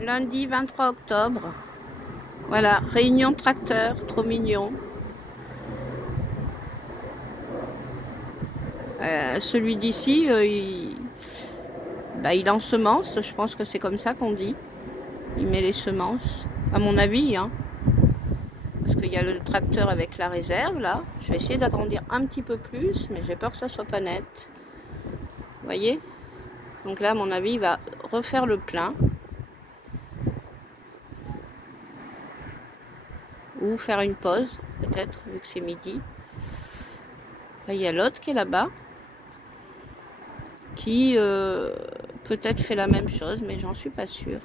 Lundi 23 octobre. Voilà, réunion de tracteurs, trop mignon. Celui d'ici, il ensemence, je pense que c'est comme ça qu'on dit. Il met les semences, à mon avis, hein. Parce qu'il y a le tracteur avec la réserve, là. Je vais essayer d'agrandir un petit peu plus, mais j'ai peur que ça soit pas net. Vous voyez? Donc là, à mon avis, il va refaire le plein. Ou faire une pause, peut-être, vu que c'est midi. Là, il y a l'autre qui est là-bas. Qui peut-être fait la même chose, mais j'en suis pas sûre.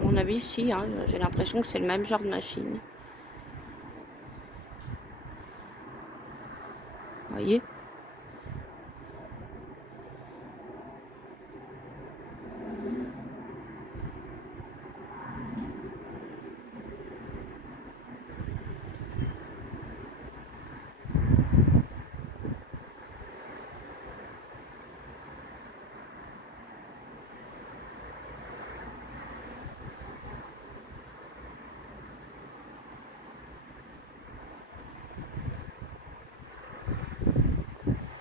À mon avis, si, hein, j'ai l'impression que c'est le même genre de machine. Vous voyez?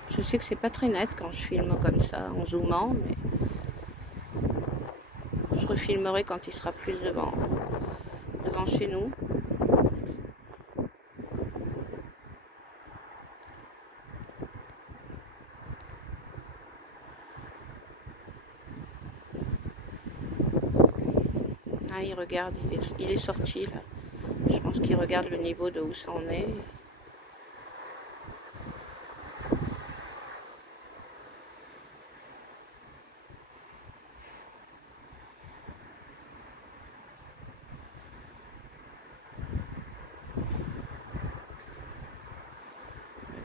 Je sais que c'est pas très net quand je filme comme ça, en zoomant, mais je refilmerai quand il sera plus devant chez nous. Ah, il regarde, il est sorti là. Je pense qu'il regarde le niveau de où ça en est.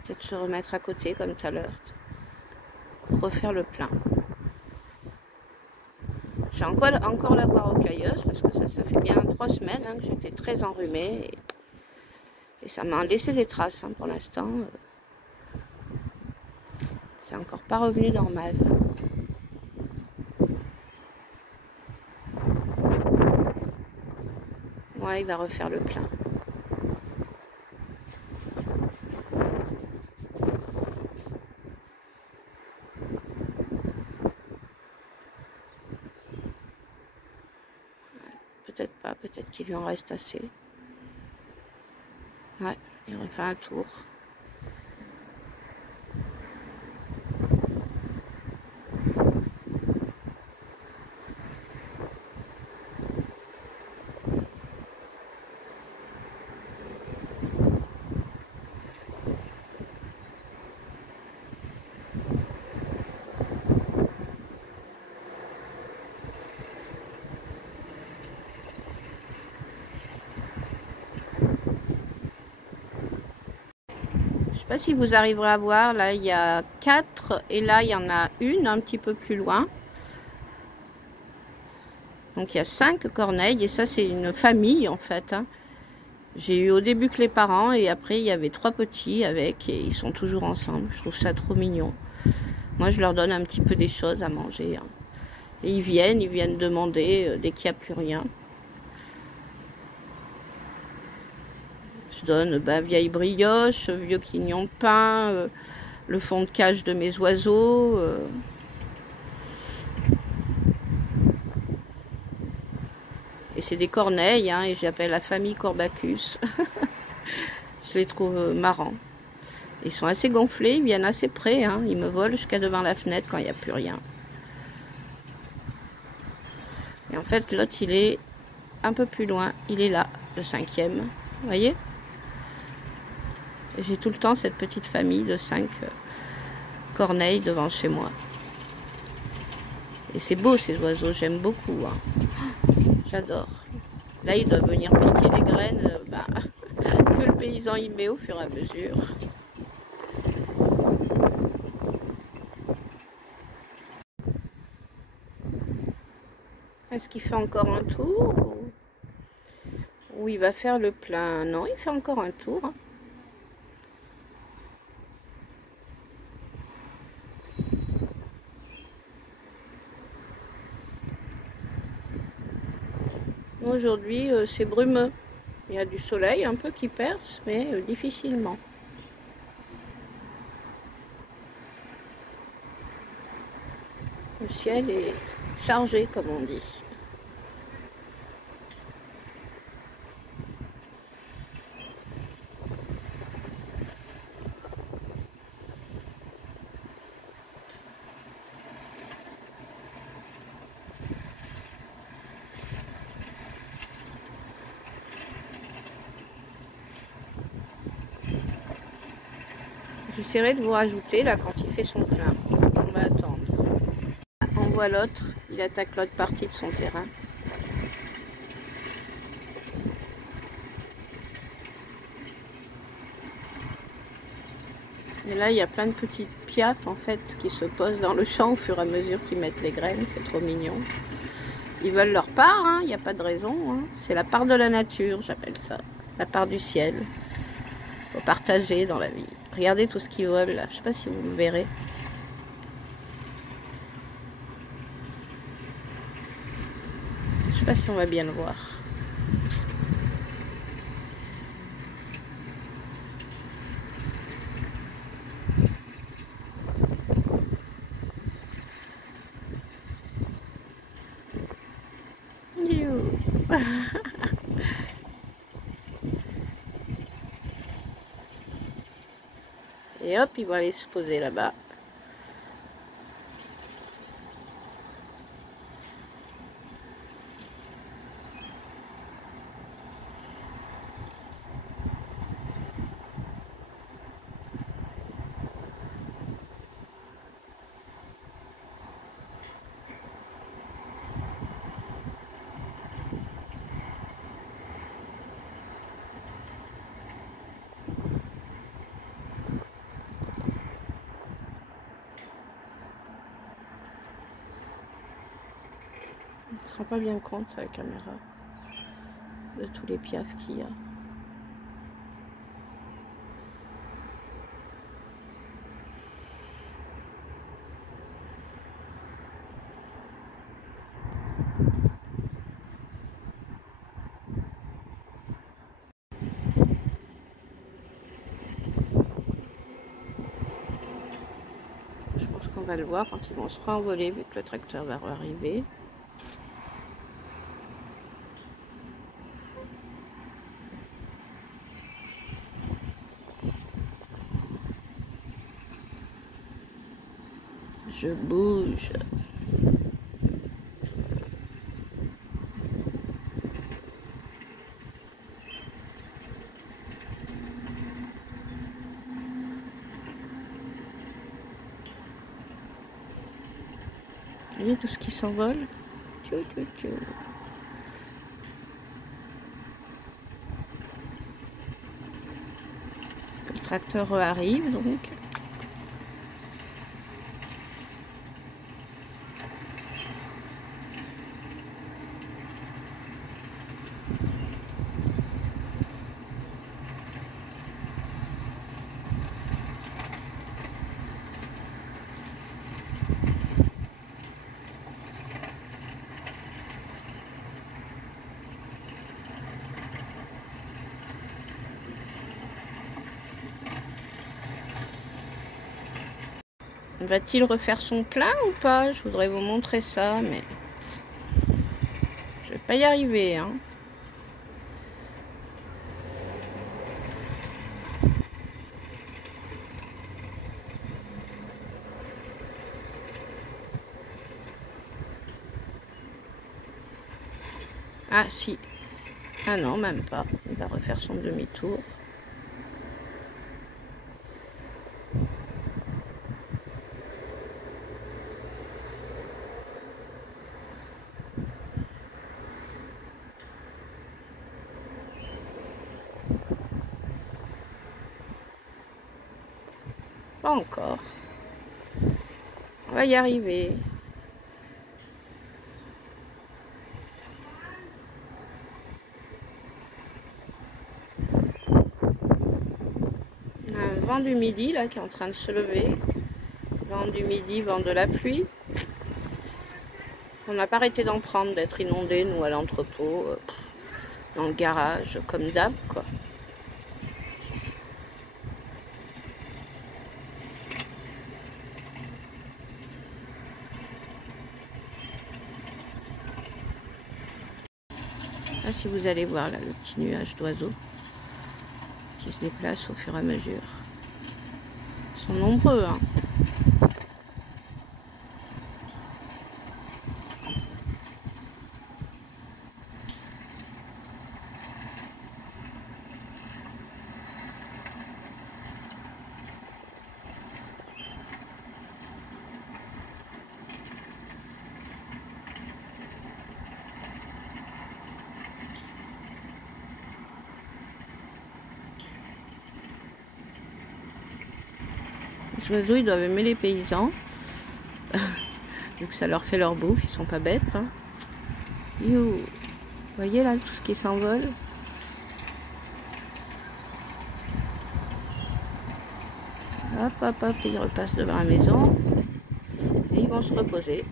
Peut-être se remettre à côté comme tout à l'heure pour refaire le plein. J'ai encore la voix rocailleuse parce que ça fait bien 3 semaines hein, que j'étais très enrhumée et ça m'a laissé des traces hein, pour l'instant. C'est encore pas revenu normal. Ouais, il va refaire le plein. Peut-être pas, peut-être qu'il lui en reste assez. Ouais, il refait un tour. Je sais pas si vous arriverez à voir, là il y a 4 et là il y en a une un petit peu plus loin. Donc il y a 5 corneilles et ça c'est une famille en fait. Hein. J'ai eu au début que les parents et après il y avait 3 petits avec et ils sont toujours ensemble. Je trouve ça trop mignon. Moi je leur donne un petit peu des choses à manger. Hein. Et ils viennent demander dès qu'il n'y a plus rien. Je donne vieille brioche, vieux quignon de pain, le fond de cage de mes oiseaux. Et c'est des corneilles, hein, et j'appelle la famille Corbacus. Je les trouve marrants. Ils sont assez gonflés, ils viennent assez près, hein, ils me volent jusqu'à devant la fenêtre quand il n'y a plus rien. Et en fait, l'autre, il est un peu plus loin, il est là, le 5e. Vous voyez? J'ai tout le temps cette petite famille de 5 corneilles devant chez moi. Et c'est beau ces oiseaux, j'aime beaucoup. Hein. J'adore. Là, ils doivent venir piquer des graines que le paysan y met au fur et à mesure. Est-ce qu'il fait encore un tour ou il va faire le plein? Non, il fait encore un tour. Hein. Aujourd'hui, c'est brumeux. Il y a du soleil un peu qui perce, mais difficilement. Le ciel est chargé, comme on dit. J'essaierai de vous rajouter là quand il fait son plein. On va attendre. On voit l'autre, il attaque l'autre partie de son terrain. Et là, il y a plein de petites piafs en fait qui se posent dans le champ au fur et à mesure qu'ils mettent les graines. C'est trop mignon. Ils veulent leur part, hein, il n'y a pas de raison. Hein. C'est la part de la nature, j'appelle ça. La part du ciel. Il faut partager dans la vie. Regardez tout ce qu'ils volent là. Je ne sais pas si vous le verrez. Je ne sais pas si on va bien le voir. Et hop, ils vont aller se poser là-bas. On ne se rend pas bien compte à la caméra de tous les piafs qu'il y a. Je pense qu'on va le voir quand ils vont se renvoler vu que le tracteur va arriver. Je bouge. Vous voyez tout ce qui s'envole. Tchou, tchou, tchou. Parce que le tracteur arrive donc. Va-t-il refaire son plein ou pas? Je voudrais vous montrer ça, mais je vais pas y arriver, hein. Ah si. Ah non, même pas. Il va refaire son demi-tour. Pas encore. On va y arriver. On a un vent du midi là qui est en train de se lever. Vent du midi, vent de la pluie. On n'a pas arrêté d'en prendre, d'être inondés, nous, à l'entrepôt, dans le garage, comme d'hab, quoi. Là, si vous allez voir, là, le petit nuage d'oiseaux qui se déplacent au fur et à mesure. Ils sont nombreux, hein. Les oiseaux, ils doivent aimer les paysans, vu que ça leur fait leur bouffe, ils sont pas bêtes, hein. You. Vous voyez là, tout ce qui s'envole. Hop, hop, hop, ils repassent devant la maison. Et ils vont se reposer.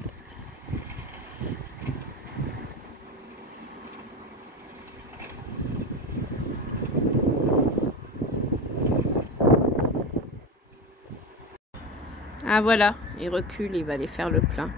Ah voilà, il recule, il va aller faire le plein.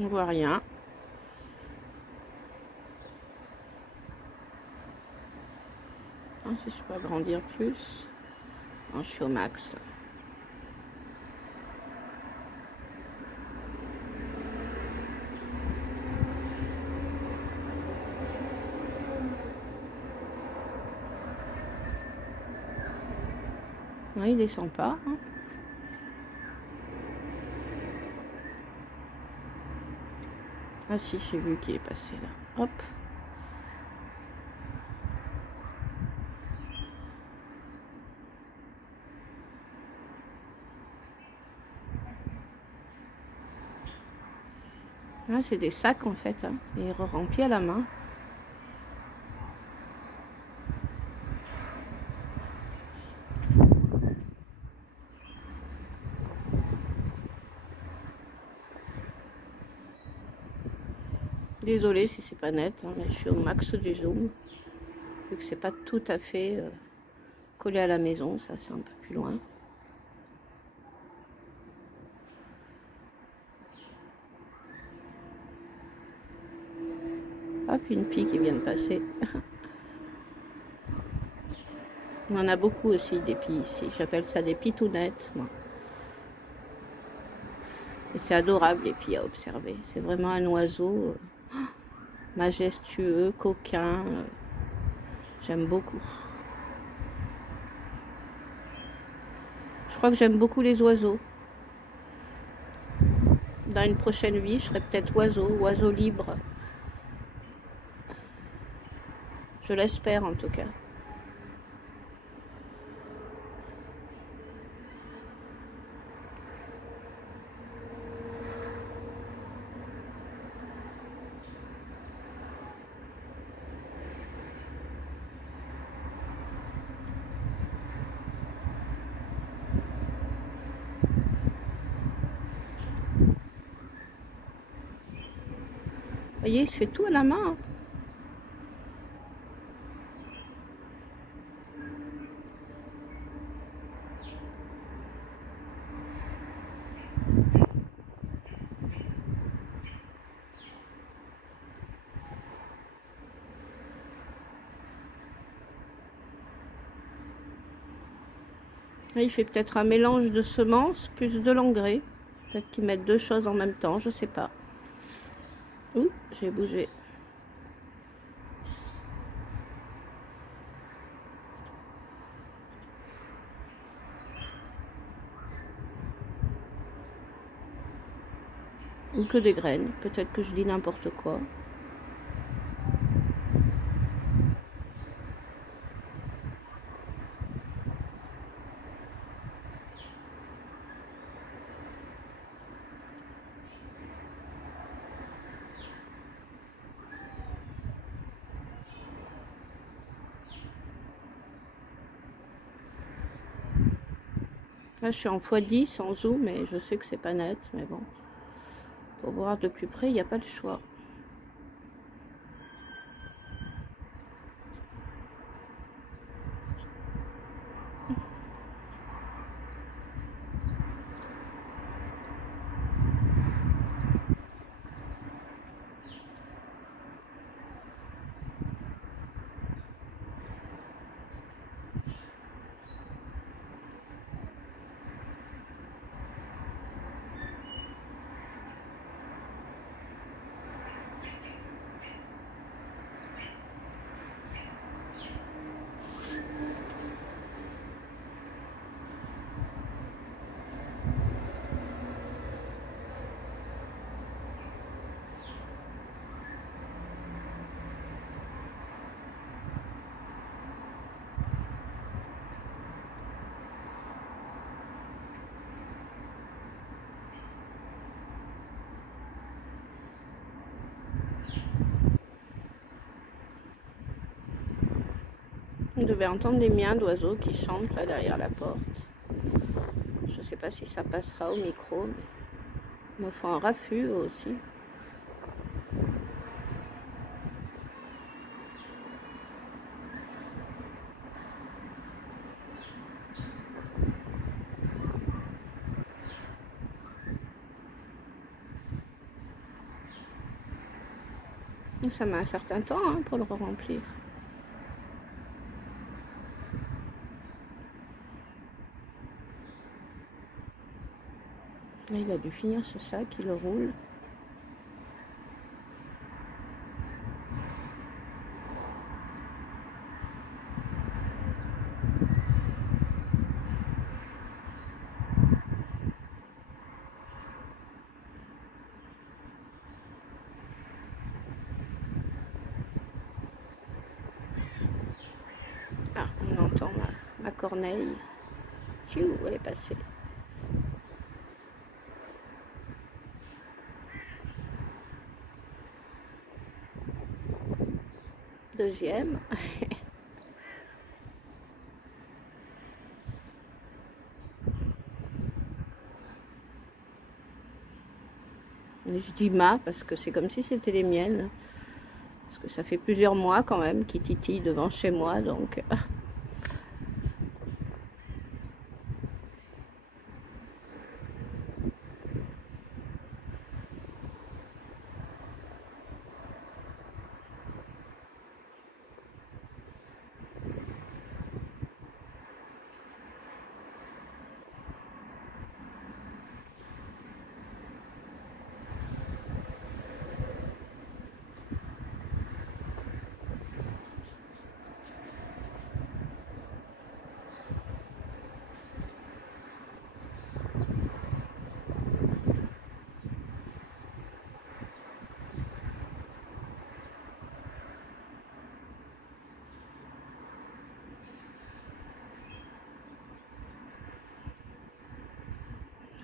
On voit rien. Ah, si je peux agrandir plus. Non, je suis au max là. Non, il descend pas, hein. Ah si, j'ai vu qu'il est passé là. Hop. Ah, c'est des sacs en fait, hein. Et remplis à la main. Désolée si c'est pas net, hein, mais je suis au max du zoom. Vu que c'est pas tout à fait collé à la maison, ça c'est un peu plus loin. Hop, une pie qui vient de passer. On en a beaucoup aussi des pies ici. J'appelle ça des pitounettes, moi. Et c'est adorable les pies à observer. C'est vraiment un oiseau majestueux, coquin. J'aime beaucoup. Je crois que j'aime beaucoup les oiseaux. Dans une prochaine vie, je serai peut-être oiseau libre. Je l'espère en tout cas. Vous voyez, il se fait tout à la main, hein. Il fait peut-être un mélange de semences plus de l'engrais. Peut-être qu'ils mettent deux choses en même temps, je sais pas. Ouh, j'ai bougé. Ou que des graines, peut-être que je dis n'importe quoi. Là, je suis en x10 en zoom, mais je sais que c'est pas net, mais bon. Pour voir de plus près, il n'y a pas de choix. On devait entendre des miens d'oiseaux qui chantent là derrière la porte. Je sais pas si ça passera au micro, mais il me faut un raffut aussi. Ça met un certain temps hein, pour le remplir. Là, il a dû finir ce sac, il le roule. Ah, on entend ma corneille. Tchou, elle est passée. Deuxième. Je dis ma parce que c'est comme si c'était les miennes. Parce que ça fait plusieurs mois quand même qu'ils titillent devant chez moi, donc...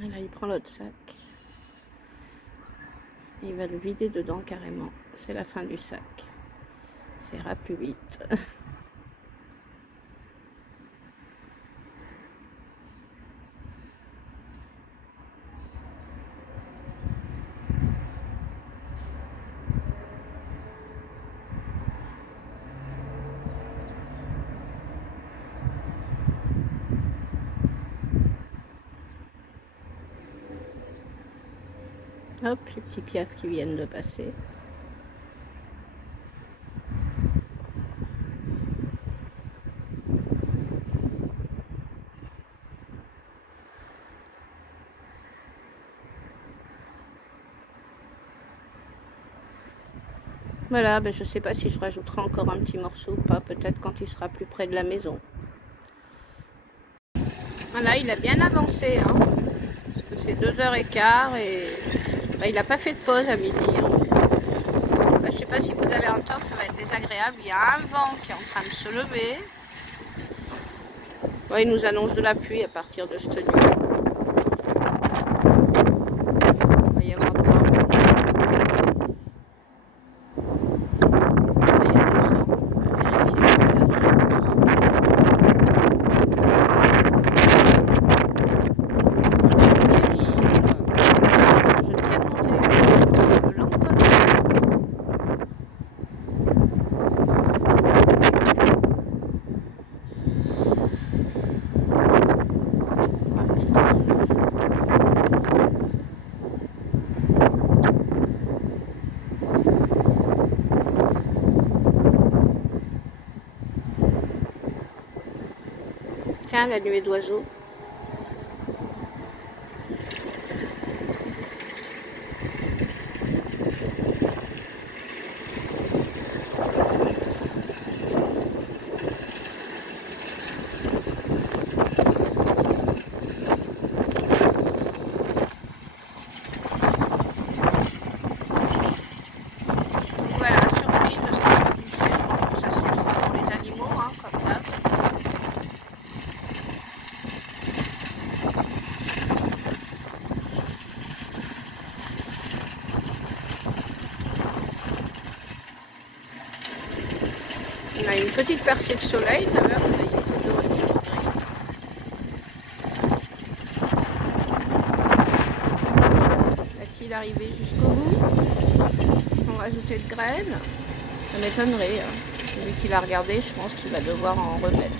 Là, il prend l'autre sac. Il va le vider dedans carrément. C'est la fin du sac. Ça ira plus vite. Hop, les petits piafs qui viennent de passer. Voilà, ben, je ne sais pas si je rajouterai encore un petit morceau ou pas, peut-être quand il sera plus près de la maison. Voilà, il a bien avancé, hein, parce que c'est 2h15 et ben, il n'a pas fait de pause à midi. Hein. Ben, je ne sais pas si vous allez entendre, ça va être désagréable. Il y a un vent qui est en train de se lever. Ouais, il nous annonce de la pluie à partir de cette nuit. Il va y avoir de Tiens, la nuée d'oiseaux. Voilà, surprise de ce qu'on a touché. Je pense que ça sera pour les animaux, hein, comme ça. On a une petite percée de soleil tout à l'heure, mais c'est de retour gris. Va-t-il arriver jusqu'au bout sans rajouter de graines? Ça m'étonnerait. Hein. Celui qui l'a regardé, je pense qu'il va devoir en remettre.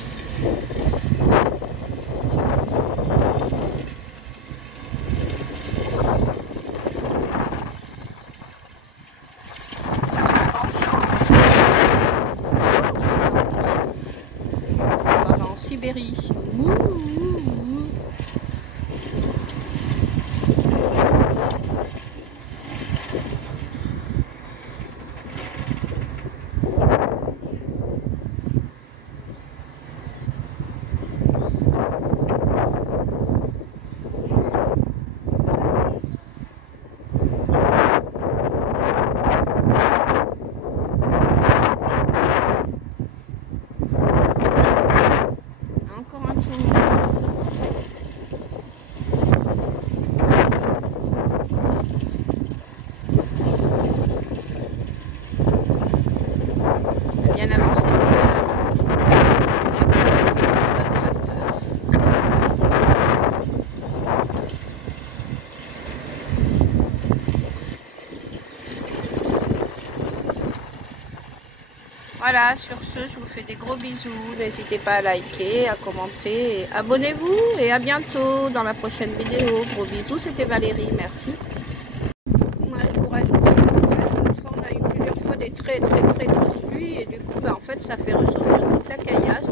Ça fait un grand champ. On va en Sibérie. Encore un tour. Bien avancé. Voilà, sur ce, je vous fais des gros bisous. N'hésitez pas à liker, à commenter, et abonnez-vous et à bientôt dans la prochaine vidéo. Gros bisous, c'était Valérie, merci. Ouais, je vous rajoute ça. On a eu plusieurs fois des très grosses pluies et du coup, bah, en fait, ça fait ressortir toute la caillasse.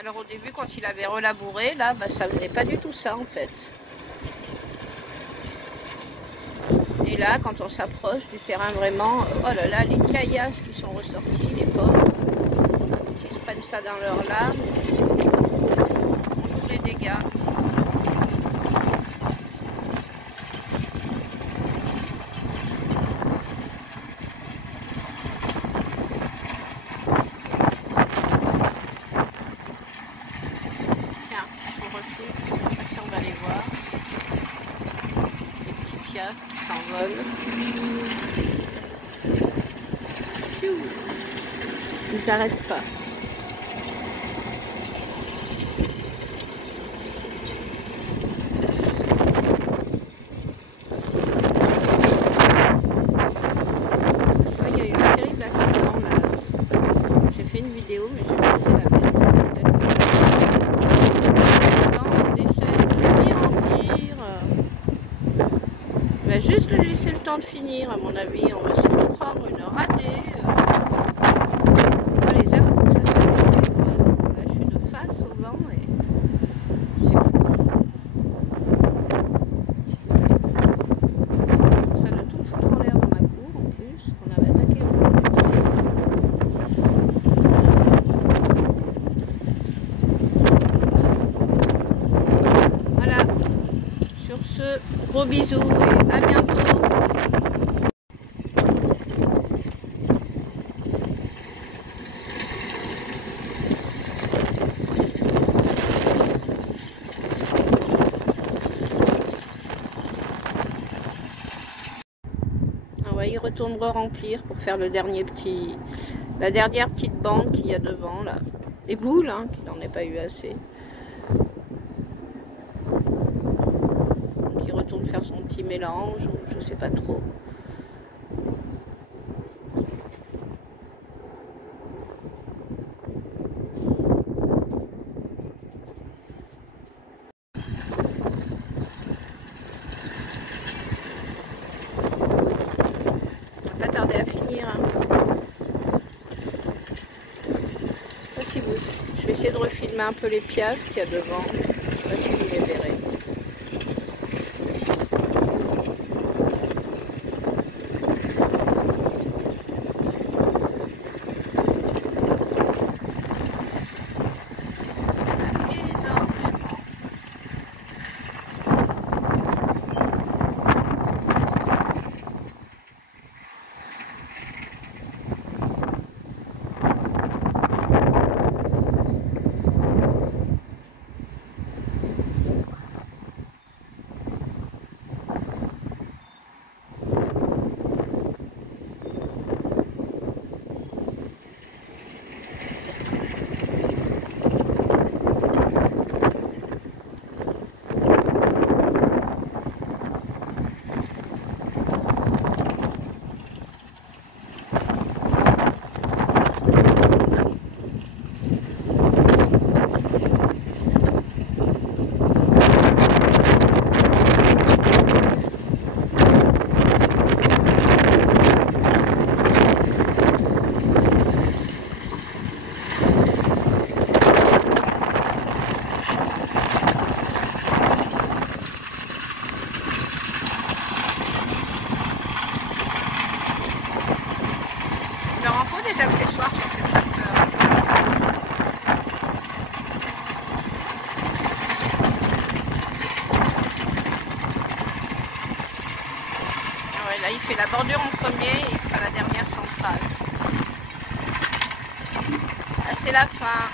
Alors au début, quand il avait relabouré, là, bah, ça faisait pas du tout ça en fait. Et là, quand on s'approche du terrain vraiment, oh là là, les caillasses qui sont ressorties, les pommes, qui se prennent ça dans leurs lames, pour les dégâts. Tiens, je refais, je ne sais pas si on va les voir. Les petits piafs qui s'envolent. Ils n'arrêtent pas. Il y a eu un terrible accident là. J'ai fait une vidéo, mais j'ai pas osé la mettre. Se déchaîne de pire en pire. On va juste lui laisser le temps de finir, à mon avis. On va se reprendre une ratée. Les arbres comme ça sur le téléphone. Là, je suis de face au vent et c'est fou. Je suis en train de tout foutre en l'air dans ma cour en plus. On avait attaqué le gros bisous et à bientôt. Il retourne remplir pour faire la dernière petite bande qu'il y a devant là. Les boules, hein, qu'il n'en ait pas eu assez. Donc il retourne faire son petit mélange, ou je sais pas trop. Pas tarder à finir. Hein. Si vous... Je vais essayer de refilmer un peu les piafs qu'il y a devant. Je sais pas si vous les verrez. Il leur en faut des accessoires sur ces tracteurs. Ah ouais, là il fait la bordure en premier et il fera la dernière centrale. Là c'est la fin.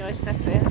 Reste à faire.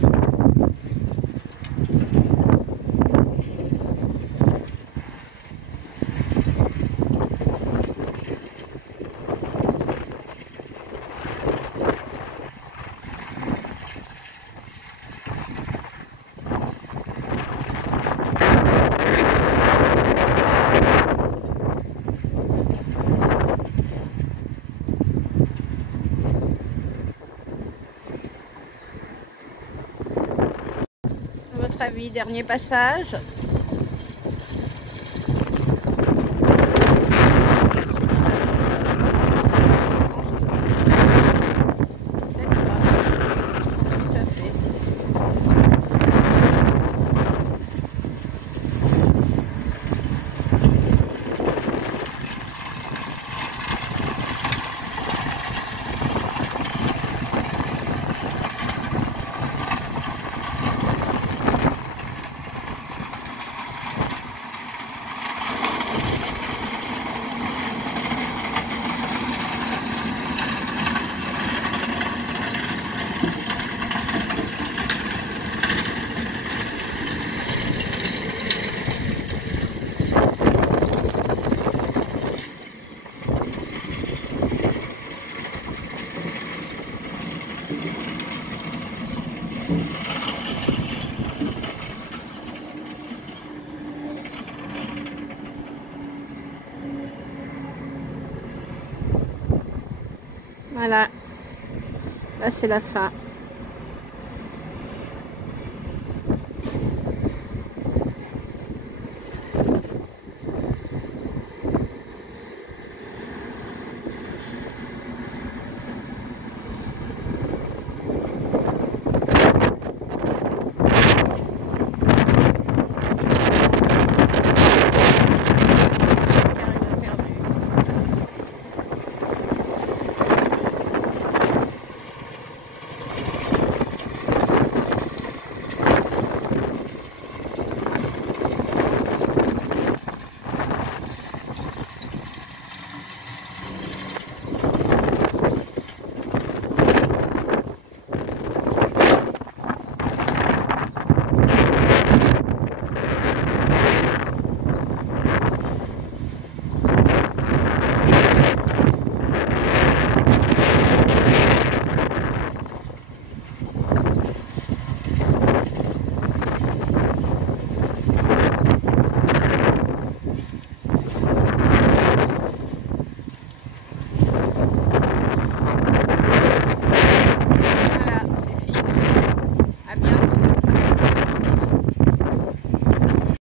Votre avis, dernier passage. Voilà. Là, c'est la fin.